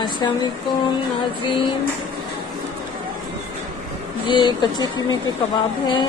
अस्सलाम वालेकुम नाज़रीन, ये कच्चे कीमे के कबाब हैं।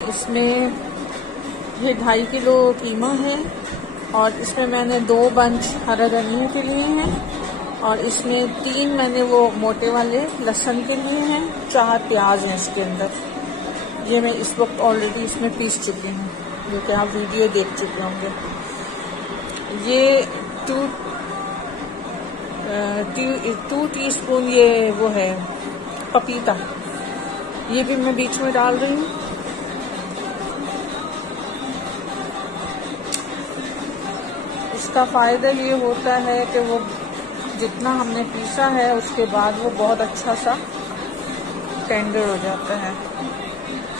इसमें ये 2.5 किलो कीमा है और इसमें मैंने 2 बंच हरा धनिया के लिए हैं और इसमें 3 मैंने वो मोटे वाले लहसुन के लिए हैं, 4 प्याज हैं इसके अंदर। ये मैं इस वक्त ऑलरेडी इसमें पीस चुकी हूँ, जो कि आप वीडियो देख चुके होंगे। ये 2 टीस्पून ये वो है पपीता, ये भी मैं बीच में डाल रही हूँ। इसका फ़ायदा ये होता है कि वो जितना हमने पीसा है उसके बाद वो बहुत अच्छा सा टेंडर हो जाता है,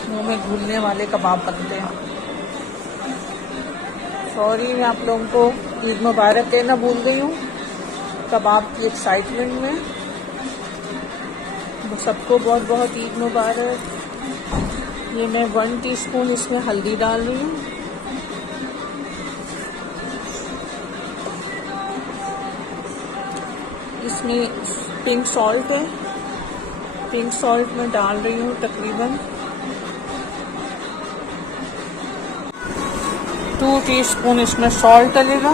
मुंह में घुलने वाले कबाब बनते हैं। सॉरी, मैं आप लोगों को ईद मुबारक कहना भूल गई हूँ कबाब की एक्साइटमेंट में। सबको बहुत बहुत ईद मुबारक। ये मैं 1 टीस्पून इसमें हल्दी डाल रही हूँ। इसमें पिंक सॉल्ट है, पिंक सॉल्ट मैं डाल रही हूँ तकरीबन 2 टीस्पून इसमें सॉल्ट डलेगा।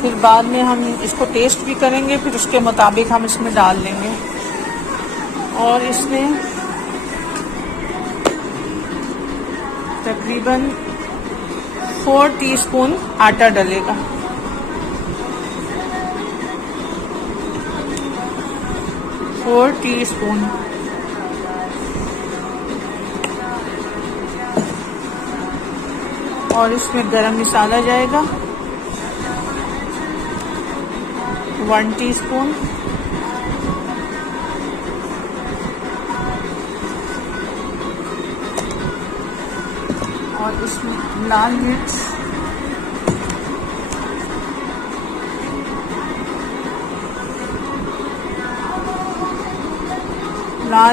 फिर बाद में हम इसको टेस्ट भी करेंगे, फिर उसके मुताबिक हम इसमें डाल लेंगे। और इसमें तकरीबन 4 टीस्पून आटा डलेगा। Four teaspoon. और इसमें गरम मसाला जाएगा 1 टीस्पून। और इसमें लाल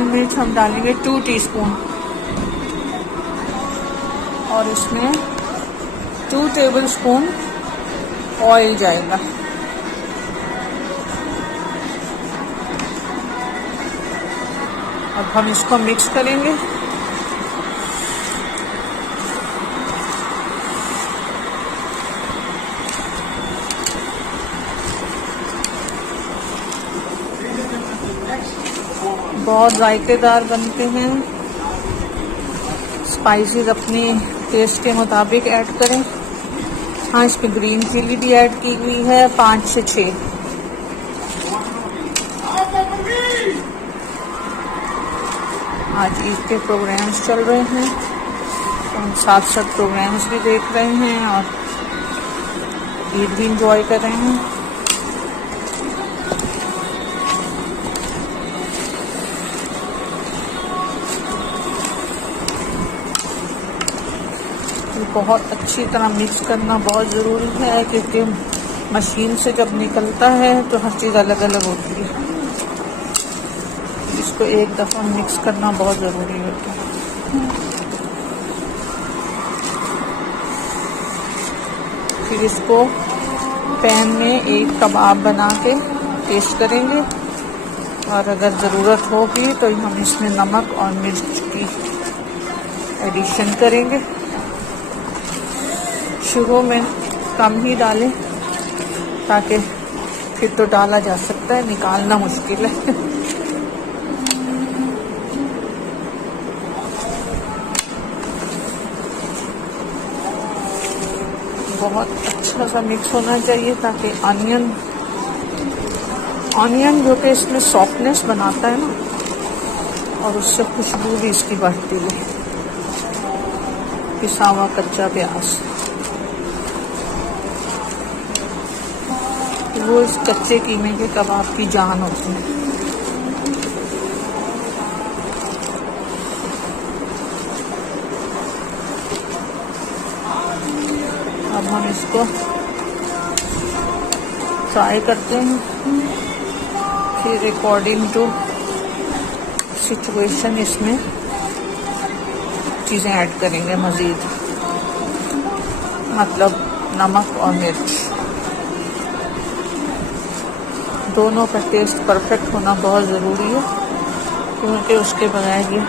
मिर्च हम डालेंगे 2 टीस्पून। और इसमें 2 टेबलस्पून ऑयल जाएगा। अब हम इसको मिक्स करेंगे। बहुत जायकेदार बनते हैं। स्पाइसेस अपने टेस्ट के मुताबिक ऐड करें। हाँ, इसमें ग्रीन चिली भी ऐड की हुई है 5 से 6। आज ईद के प्रोग्राम्स चल रहे हैं तो हम साथ साथ प्रोग्राम्स भी देख रहे हैं और ईद भी इंजॉय कर रहे हैं। बहुत अच्छी तरह मिक्स करना बहुत ज़रूरी है, क्योंकि मशीन से जब निकलता है तो हर चीज़ अलग अलग होती है। इसको एक दफ़ा मिक्स करना बहुत ज़रूरी होता है। फिर इसको पैन में एक कबाब बना के टेस्ट करेंगे और अगर ज़रूरत होगी तो हम इसमें नमक और मिर्च की एडिशन करेंगे। शुरू में कम ही डालें ताकि फिर तो डाला जा सकता है, निकालना मुश्किल है। बहुत अच्छा सा मिक्स होना चाहिए ताकि अनियन ऑनियन जो कि इसमें सॉफ्टनेस बनाता है ना, और उससे खुशबू भी इसकी बढ़ती है। पिसा हुआ कच्चा प्याज, वो इस कच्चे कीमे के कबाब की जान होती है। अब हम इसको फ्राई करते हैं, फिर अकॉर्डिंग टू सिचुएशन इसमें चीज़ें ऐड करेंगे मज़ीद, मतलब नमक और मिर्च। दोनों का टेस्ट परफेक्ट होना बहुत ज़रूरी है, क्योंकि उसके बगैर ये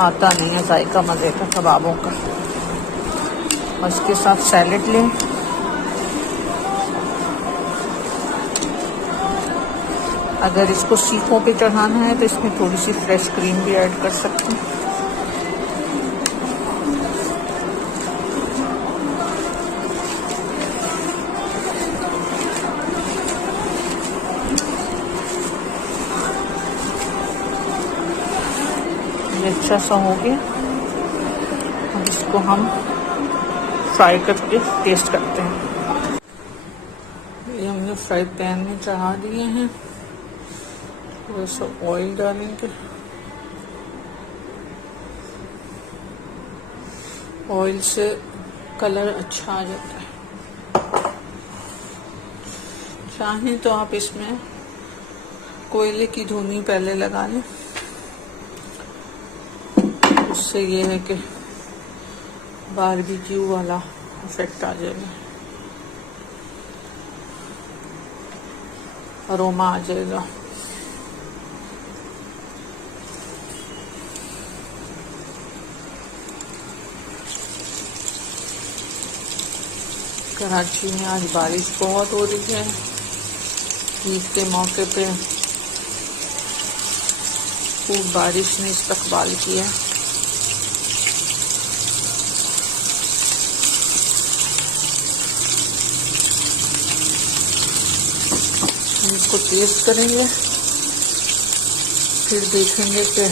आता नहीं है जायका मज़े का कबाबों का। और इसके साथ सैलेड लें, अगर इसको सीखों पे चढ़ाना है तो इसमें थोड़ी सी फ्रेश क्रीम भी ऐड कर सकते हैं। ये अच्छा सा हो गया। अब इसको हम फ्राई करके टेस्ट करते हैं। ये हमने फ्राई पैन में चढ़ा दिए हैं, थोड़ा सा ऑयल डालेंगे। ऑयल से कलर अच्छा आ जाता है। चाहें तो आप इसमें कोयले की धुनी पहले लगा लें, उससे ये है कि बारबेक्यू वाला इफेक्ट आ जाएगा, अरोमा आ जाएगा। कराची में आज बारिश बहुत हो रही है। ईद के मौके पे खूब बारिश ने इस्तकबाल किया। हम इसको टेस्ट करेंगे, फिर देखेंगे कि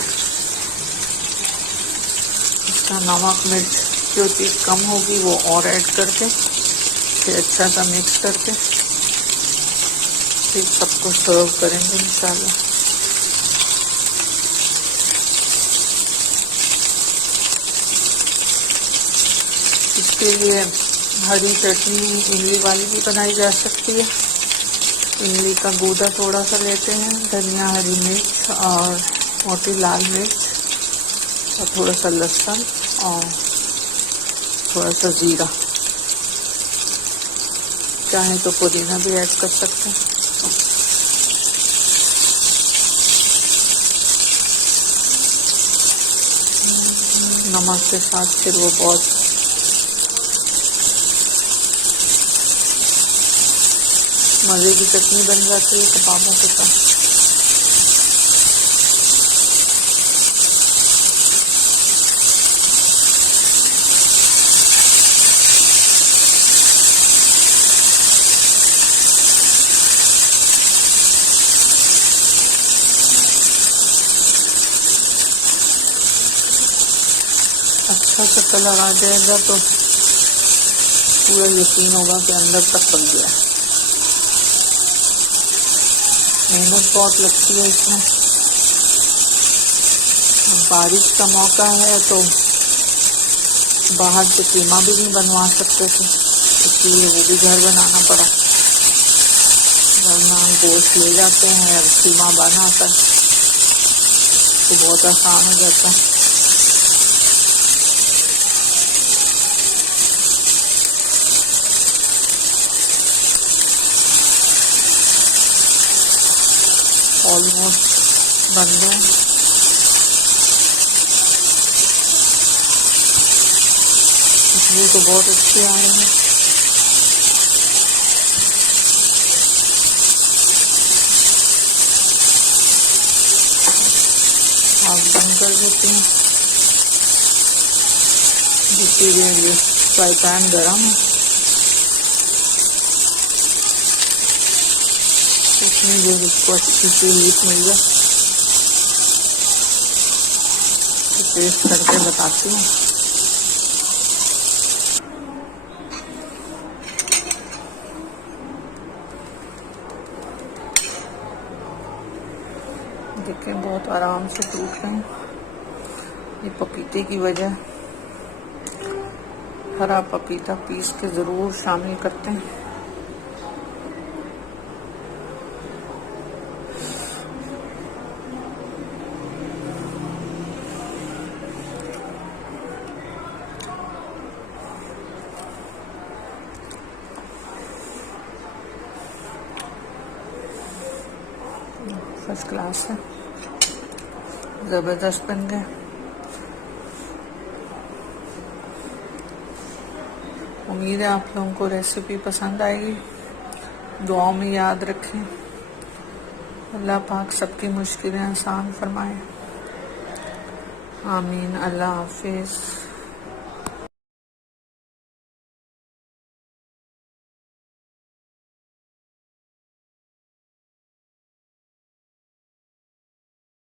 इसका नमक मिर्च जो चीज़ कम होगी वो और ऐड करके फिर अच्छा सा मिक्स करके फिर सबको सर्व करेंगे इंशाल्लाह। इसके लिए हरी चटनी इमली वाली भी बनाई जा सकती है। इमली का गूदा थोड़ा सा लेते हैं, धनिया, हरी मिर्च और मोटी लाल मिर्च और थोड़ा सा लहसुन और थोड़ा सा ज़ीरा, चाहे तो पुदीना भी ऐड कर सकते हैं। नमक के साथ फिर वो बहुत मज़े की चटनी बन जाती है कबाबों के साथ। अच्छा सा कलर आ जाएगा तो पूरा यकीन होगा कि अंदर तक पक गया। मेहनत बहुत लगती है इसमें। बारिश का मौका है तो बाहर से कीमा भी नहीं बनवा सकते थे, इसलिए वो भी घर बनाना पड़ा, वरना गोश्त ले जाते हैं और कीमा बनाता है तो बहुत आसान हो जाता है। ऑलमोस्ट बन गए। खुशबू तो बहुत अच्छी आ रही है। आप बंद कर देते हैं। इसीलिए ये फ्राई पैन गरम है। मुझे इसको अच्छी सी हीट मिल जाए तो टेस्ट करके बताती हूँ। देखें बहुत आराम से टूट रहे हैं, ये पपीते की वजह। हरा पपीता पीस के ज़रूर शामिल करते हैं। फर्स्ट क्लास है, ज़बरदस्त बन गए। उम्मीद है आप लोगों को रेसिपी पसंद आएगी। दुआओं में याद रखें। अल्लाह पाक सबकी मुश्किलें आसान फरमाए। आमीन। अल्लाह हाफिज़।